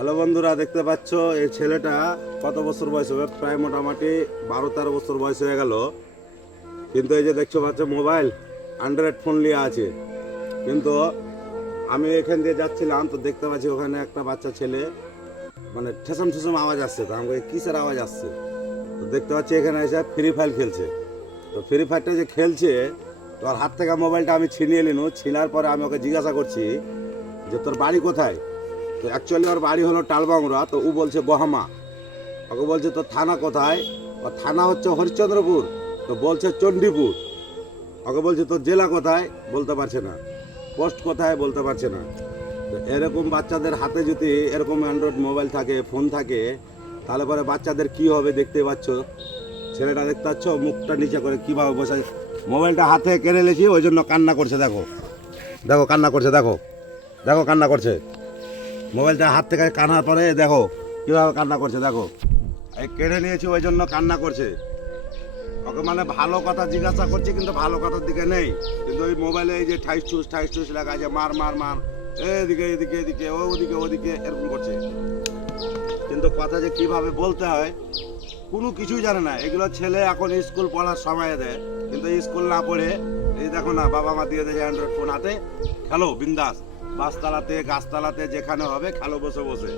Hello বন্ধুরা, দেখতে পাচ্ছ এই ছেলেটা কত বছর বয়স হবে? প্রায় মোটামুটি 12-13 বছর বয়স হয়ে গেল। কিন্তু এই যে দেখছো পাচ্ছ মোবাইল অ্যান্ড্রয়েড ফোন নিয়ে আছে। কিন্তু আমি এখান দিয়ে যাচ্ছিলাম তো দেখতে পাচ্ছি ওখানে একটা বাচ্চা ছেলে মানে ঠেসম ঠেসম আওয়াজ আসছে। তো আমাকে কিসের আওয়াজ আসছে, তো দেখতে পাচ্ছি এখানে এসে ফ্রি ফায়ার খেলছে। তো ফ্রি ফায়ারটা যে খেলছে, তো ওর হাত থেকে মোবাইলটা আমি ছিনিয়ে নিল। ছিনার পরে আমি ওকে জিজ্ঞাসা করছি যে তোর বাড়ি কোথায়। তো অ্যাকচুয়ালি ওর বাড়ি হলো টালবাংরা। তো ও বলছে বহামা। ওকে বলছে তোর থানা কোথায়? ওর থানা হচ্ছে হরিশ্চন্দ্রপুর। তো বলছে চণ্ডীপুর। ওকে বলছে তোর জেলা কোথায়? বলতে পারছে না। পোস্ট কোথায়? বলতে পারছে না। তো এরকম বাচ্চাদের হাতে যদি এরকম অ্যান্ড্রয়েড মোবাইল থাকে, ফোন থাকে, তাহলে পরে বাচ্চাদের কি হবে দেখতে পাচ্ছ। ছেলেটা দেখতে পাচ্ছ মুখটা নিচে করে কীভাবে বসে মোবাইলটা হাতে কেড়ে নিয়েছি, ওই জন্য কান্না করছে। দেখো দেখো কান্না করছে, দেখো দেখো কান্না করছে। মোবাইলটা হাত থেকে কানার পরে দেখো কীভাবে কান্না করছে। দেখো এই কেড়ে নিয়েছি ওই জন্য কান্না করছে। ওকে মানে ভালো কথা জিজ্ঞাসা করছি কিন্তু ভালো কথার দিকে নেই। কিন্তু ওই মোবাইলে এই যে ঠাইস ঠুস লেখা আছে, মার মার মার, এদিকে এদিকে এদিকে ওদিকে ওদিকে এরকম করছে। কিন্তু কথা যে কিভাবে বলতে হয় কোনো কিছুই জানে না। এগুলো ছেলে এখন স্কুল পড়ার সময় দেয়, কিন্তু স্কুল না পড়ে এই দেখো না বাবা মা দিয়ে দেয় অ্যান্ড্রয়েড ফোন হাতে, খেলো বিন্দাস, বাসতলাতে গাছতলাতে যেখানে হবে খেলো বসে বসে।